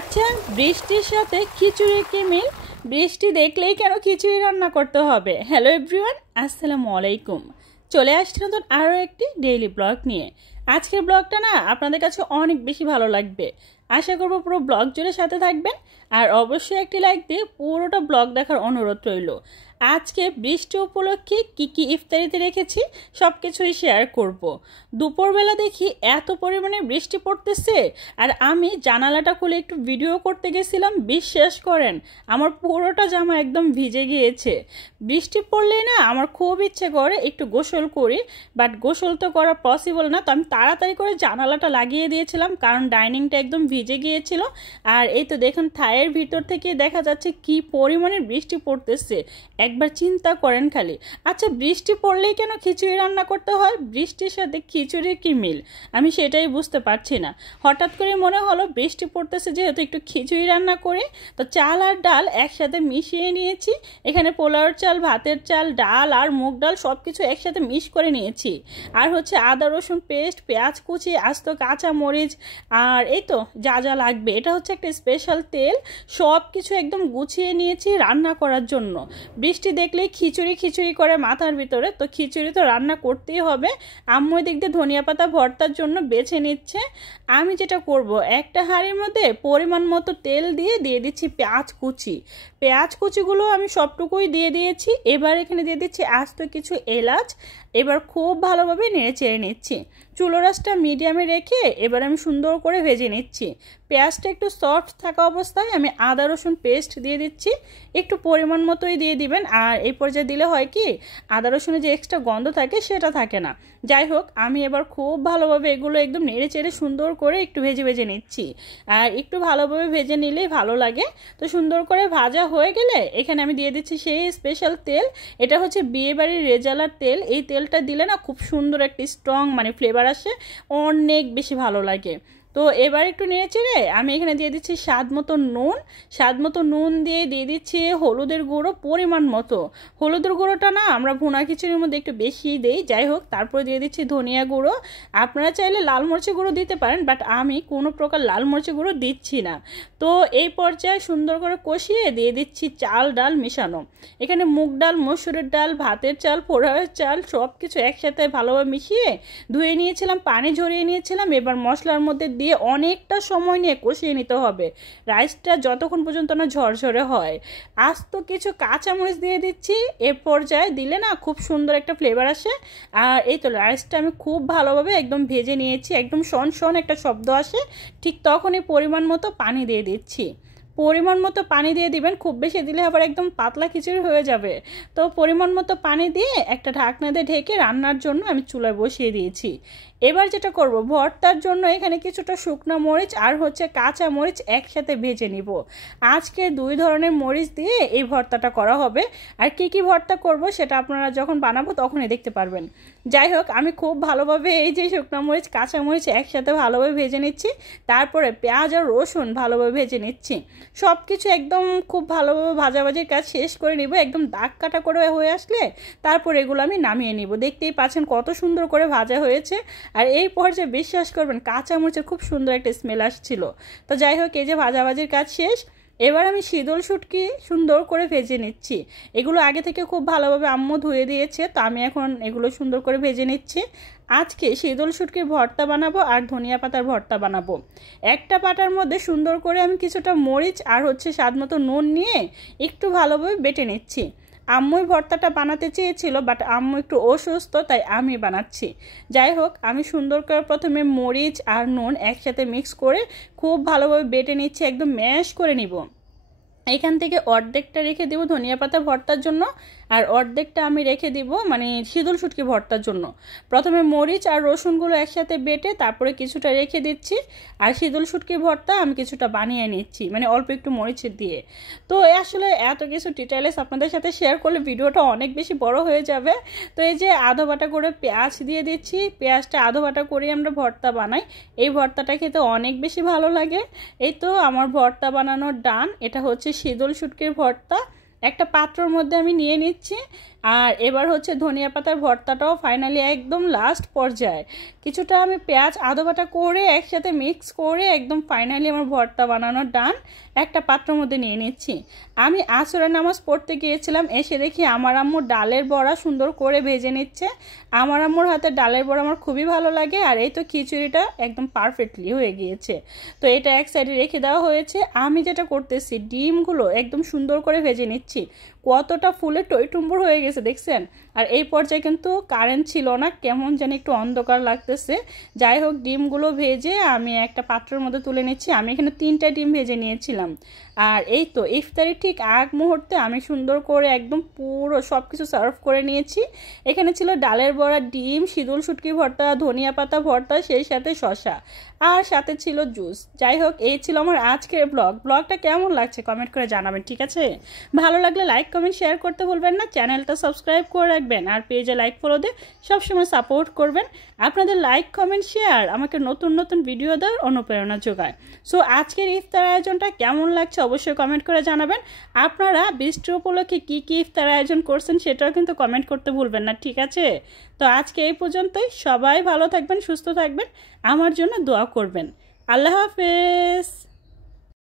আচ্ছা, বৃষ্টির সাথে খিচুড়ির কি মিল? বৃষ্টি দেখলেই কেন খিচুড়ি রান্না করতে হবে? হ্যালো এভরিওয়ান, আসসালামু আলাইকুম। চলে আসছি নতুন আরও একটি ডেইলি ব্লগ নিয়ে। আজকের ব্লগটা না আপনাদের কাছে অনেক বেশি ভালো লাগবে। আশা করব পুরো ব্লগ জুড়ে সাথে থাকবেন, আর অবশ্যই একটি লাইক দিয়ে পুরোটা ব্লগ দেখার অনুরোধ রইল। আজকে বৃষ্টি উপলক্ষে কি ইফতারিতে রেখেছি সব কিছুই শেয়ার করব। দুপুরবেলা দেখি এত পরিমাণে বৃষ্টি পড়তেছে, আর আমি জানালাটা খুলে একটু ভিডিও করতে গেছিলাম। বিশ্বাস করেন আমার পুরোটা জামা একদম ভিজে গিয়েছে। বৃষ্টি পড়লেই না আমার খুব ইচ্ছে করে একটু গোসল করি, বাট গোসল তো করা পসিবল না। তো আমি তাড়াতাড়ি করে জানালাটা লাগিয়ে দিয়েছিলাম, কারণ ডাইনিংটা একদম ভিজে গিয়েছিল। আর এই তো দেখুন থায়ের ভিতর থেকে দেখা যাচ্ছে কি পরিমাণে বৃষ্টি পড়তেছে, একবার চিন্তা করেন খালি। আচ্ছা, বৃষ্টি পড়লেই কেন খিচুড়ি রান্না করতে হয়? বৃষ্টির সাথে খিচুড়ির কি মিল আমি সেটাই বুঝতে পারছি না। হঠাৎ করে মনে হলো বৃষ্টি পড়তেছে যেহেতু একটু খিচুড়ি রান্না করি। তো চাল আর ডাল একসাথে মিশিয়ে নিয়েছি। এখানে পোলাওর চাল, ভাতের চাল, ডাল আর মুগ ডাল সব কিছু একসাথে মিক্স করে নিয়েছি। আর হচ্ছে আদা রসুন পেস্ট, পেঁয়াজ কুচি, আস্ত কাঁচা মরিচ, আর এই তো যা যা লাগবে। এটা হচ্ছে একটা স্পেশাল তেল। সব কিছু একদম গুছিয়ে নিয়েছি রান্না করার জন্য। বৃষ্টি দেখলেই খিচুড়ি খিচুড়ি করে মাথার ভিতরে, তো খিচুড়ি তো রান্না করতেই হবে। আম্মু দিক দিয়ে ধনিয়া পাতা ভর্তার জন্য বেছে নিচ্ছে। আমি যেটা করব, একটা হাঁড়ির মধ্যে পরিমাণ মতো তেল দিয়ে দিচ্ছি পেঁয়াজ কুচি। পেঁয়াজ কুচিগুলো আমি সবটুকুই দিয়ে দিয়েছি। এবার এখানে দিয়ে দিচ্ছি আস্ত কিছু এলাচ। এবার খুব ভালোভাবে নেড়ে চেড়ে নিচ্ছি। চুলো রাসটা মিডিয়ামে রেখে এবার আমি সুন্দর করে ভেজে নিচ্ছি। পেঁয়াজটা একটু সফট থাকা অবস্থায় আমি আদা রসুন পেস্ট দিয়ে দিচ্ছি। একটু পরিমাণ মতোই দিয়ে দিবেন। আর এই পর্যায়ে দিলে হয় কি, আদা রসুনের যে এক্সট্রা গন্ধ থাকে সেটা থাকে না। যাই হোক, আমি এবার খুব ভালোভাবে এগুলো একদম নেড়ে চেড়ে সুন্দর করে একটু ভেজে ভেজে নিচ্ছি। আর একটু ভালোভাবে ভেজে নিলেই ভালো লাগে। তো সুন্দর করে ভাজা হয়ে গেলে এখানে আমি দিয়ে দিচ্ছি সেই স্পেশাল তেল। এটা হচ্ছে বিয়েবাড়ির রেজালার তেল। এই তেলটা দিলে না খুব সুন্দর একটি স্ট্রং ফ্লেভার আসে, অনেক বেশি ভালো লাগে। তো এবার একটু নেড়ে চেড়ে আমি এখানে দিয়ে দিচ্ছি স্বাদ মতো নুন। স্বাদ মতো নুন দিয়ে দিচ্ছি হলুদের গুঁড়ো পরিমাণ মতো। হলুদের গুঁড়োটা না আমরা ভুনা খিচুড়ির মধ্যে একটু বেশি দেই। যাই হোক, তারপর দিয়ে দিচ্ছি ধনিয়া গুঁড়ো। আপনারা চাইলে লাল মরিচের গুঁড়ো দিতে পারেন, বাট আমি কোনো প্রকার লাল মরিচের গুঁড়ো দিচ্ছি না। তো এই পর্যায়ে সুন্দর করে কষিয়ে দিয়ে দিচ্ছি চাল ডাল মেশানো। এখানে মুগ ডাল, মসুরের ডাল, ভাতের চাল, পোড়ার চাল সব কিছু একসাথে ভালোভাবে মিশিয়ে ধুয়ে নিয়েছিলাম, পানি ঝরিয়ে নিয়েছিলাম। এবার মশলার মধ্যে দিয়ে অনেকটা সময় নিয়ে কষিয়ে নিতে হবে রাইসটা, যতক্ষণ পর্যন্ত না ঝরঝরে হয়। আস্ত কিছু কাঁচামরিচ দিয়ে দিচ্ছি। এ পর্যায়ে দিলে না খুব সুন্দর একটা ফ্লেভার আসে। আর এই তো রাইসটা আমি খুব ভালোভাবে একদম ভেজে নিয়েছি, একদম শন শন একটা শব্দ আসে, ঠিক তখনই পরিমাণ মতো পানি দিয়ে দিচ্ছি। পরিমাণ মতো পানি দিয়ে দিবেন, খুব বেশি দিলে আবার একদম পাতলা খিচুড়ি হয়ে যাবে। তো পরিমাণ মতো পানি দিয়ে একটা ঢাকনা দিয়ে ঢেকে রান্নার জন্য আমি চুলায় বসিয়ে দিয়েছি। এবার যেটা করব, ভর্তার জন্য এখানে কিছুটা শুকনো মরিচ আর হচ্ছে কাঁচা মরিচ একসাথে ভেজে নিব। আজকে দুই ধরনের মরিচ দিয়ে এই ভর্তাটা করা হবে। আর কি ভর্তা করব সেটা আপনারা যখন বানাবো তখনই দেখতে পারবেন। যাই হোক, আমি খুব ভালোভাবে এই যে শুকনো মরিচ কাঁচা মরিচ একসাথে ভালোভাবে ভেজে নিচ্ছি। তারপরে পেঁয়াজ আর রসুন ভালোভাবে ভেজে নিচ্ছি। সব কিছু একদম খুব ভালোভাবে ভাজাভাজির কাজ শেষ করে নিব। একদম দাগ কাটা করে হয়ে আসলে তারপর এগুলো আমি নামিয়ে নিব। দেখতেই পাচ্ছেন কত সুন্দর করে ভাজা হয়েছে। আর এই পর্যায়ে বিশ্বাস করবেন কাঁচামরিচের খুব সুন্দর একটা স্মেল আসছিল। তো যাই হোক, এই যে ভাজাভাজির কাজ শেষ। এবার আমি শীতল শুটকি সুন্দর করে ভেজে নিচ্ছি। এগুলো আগে থেকে খুব ভালোভাবে আম্মু ধুয়ে দিয়েছে, তো আমি এখন এগুলো সুন্দর করে ভেজে নিচ্ছি। আজকে শীতল শুটকির ভর্তা বানাবো আর ধনিয়া পাতার ভর্তা বানাবো। একটা পাটার মধ্যে সুন্দর করে আমি কিছুটা মরিচ আর হচ্ছে স্বাদ মতো নুন নিয়ে একটু ভালোভাবে বেটে নিচ্ছি। আম্মুই ভর্তাটা বানাতে চেয়েছিল, বাট আম্মু একটু অসুস্থ, তাই আমি বানাচ্ছি। যাই হোক, আমি সুন্দর করে প্রথমে মরিচ আর নুন একসাথে মিক্স করে খুব ভালোভাবে বেটে নিচ্ছি, একদম ম্যাশ করে নিব। এখান থেকে অর্ধেকটা রেখে দিব ধনিয়া পাতা ভর্তার জন্য, আর অর্ধেকটা আমি রেখে দিব শীতল শুটকি ভর্তার জন্য। প্রথমে মরিচ আর রসুনগুলো একসাথে বেটে তারপরে কিছুটা রেখে দিচ্ছি। আর শীতল শুটকি ভর্তা আমি কিছুটা বানিয়ে নিচ্ছি, অল্প একটু মরিচের দিয়ে। তো আসলে এত কিছু ডিটেইলস আপনাদের সাথে শেয়ার করলে ভিডিওটা অনেক বেশি বড় হয়ে যাবে। তো এই যে আধো বাটা করে পেঁয়াজ দিয়ে দিচ্ছি। পেঁয়াজটা আধো বাটা করে আমরা ভর্তা বানাই। এই ভর্তাটা খেতে অনেক বেশি ভালো লাগে। এই তো আমার ভর্তা বানানোর ডান। এটা হচ্ছে শীতল শুটকির ভর্তা। একটা পাত্রের মধ্যে আমি নিয়ে নিচ্ছি। আর এবার হচ্ছে ধনিয়া পাতার ভর্তাটাও ফাইনালি একদম লাস্ট পর্যায়ে কিছুটা আমি পেঁয়াজ আদা বাটা করে একসাথে মিক্স করে একদম ফাইনালি আমার ভর্তা বানানোর ডান। একটা পাত্রের মধ্যে নিয়ে নিচ্ছি। আমি আসরের নামাজ পড়তে গিয়েছিলাম, এসে দেখি আমার আম্মু ডালের বড়া সুন্দর করে ভেজে নিচ্ছে। আমার আম্মুর হাতে ডালের বড়া আমার খুবই ভালো লাগে। আর এই তো খিচুড়িটা একদম পারফেক্টলি হয়ে গিয়েছে। তো এটা এক সাইডে রেখে দেওয়া হয়েছে। আমি যেটা করতেছি, ডিমগুলো একদম সুন্দর করে ভেজে নিচ্ছি। কতটা ফুলে টইটুম্বুর হয়ে গেছে দেখছেন। আর এই পর্যায়ে কিন্তু কারেন্ট ছিল না, কেমন জানি একটু অন্ধকার লাগতেছে। যাই হোক, ডিমগুলো ভেজে আমি একটা পাত্রের মধ্যে তুলে নিচ্ছি। আমি এখানে 3টা ডিম ভেজে নিয়েছিলাম। আর এই তো ইফতারি ঠিক আগ মুহূর্তে আমি সুন্দর করে একদম পুরো সব কিছু সার্ভ করে নিয়েছি। এখানে ছিল ডালের বড়া, ডিম, শীতল শুটকি ভর্তা, ধনিয়া পাতা ভর্তা, সেই সাথে শসা, আর সাথে ছিল জুস। যাই হোক, এই ছিল আমার আজকের ব্লগটা কেমন লাগছে কমেন্ট করে জানাবেন, ঠিক আছে? ভালো লাগলে লাইক কমেন্ট শেয়ার করতে ভুলবেন না। চ্যানেলটা সাবস্ক্রাইব করে রাখবেন আর পেজে লাইক ফলো দিয়ে সবসময় সাপোর্ট করবেন। আপনাদের লাইক কমেন্ট শেয়ার আমাকে নতুন নতুন ভিডিও দেওয়ার অনুপ্রেরণা যোগায়। সো আজকের ইফতার আয়োজনটা কেমন লাগছে অবশ্যই কমেন্ট করে জানাবেন। আপনারা বৃষ্টি উপলক্ষে কী কী ইফতার আয়োজন করছেন সেটাও কিন্তু কমেন্ট করতে ভুলবেন না, ঠিক আছে? তো আজকে এই পর্যন্তই। সবাই ভালো থাকবেন, সুস্থ থাকবেন, আমার জন্য দোয়া করবেন। আল্লাহ হাফেজ।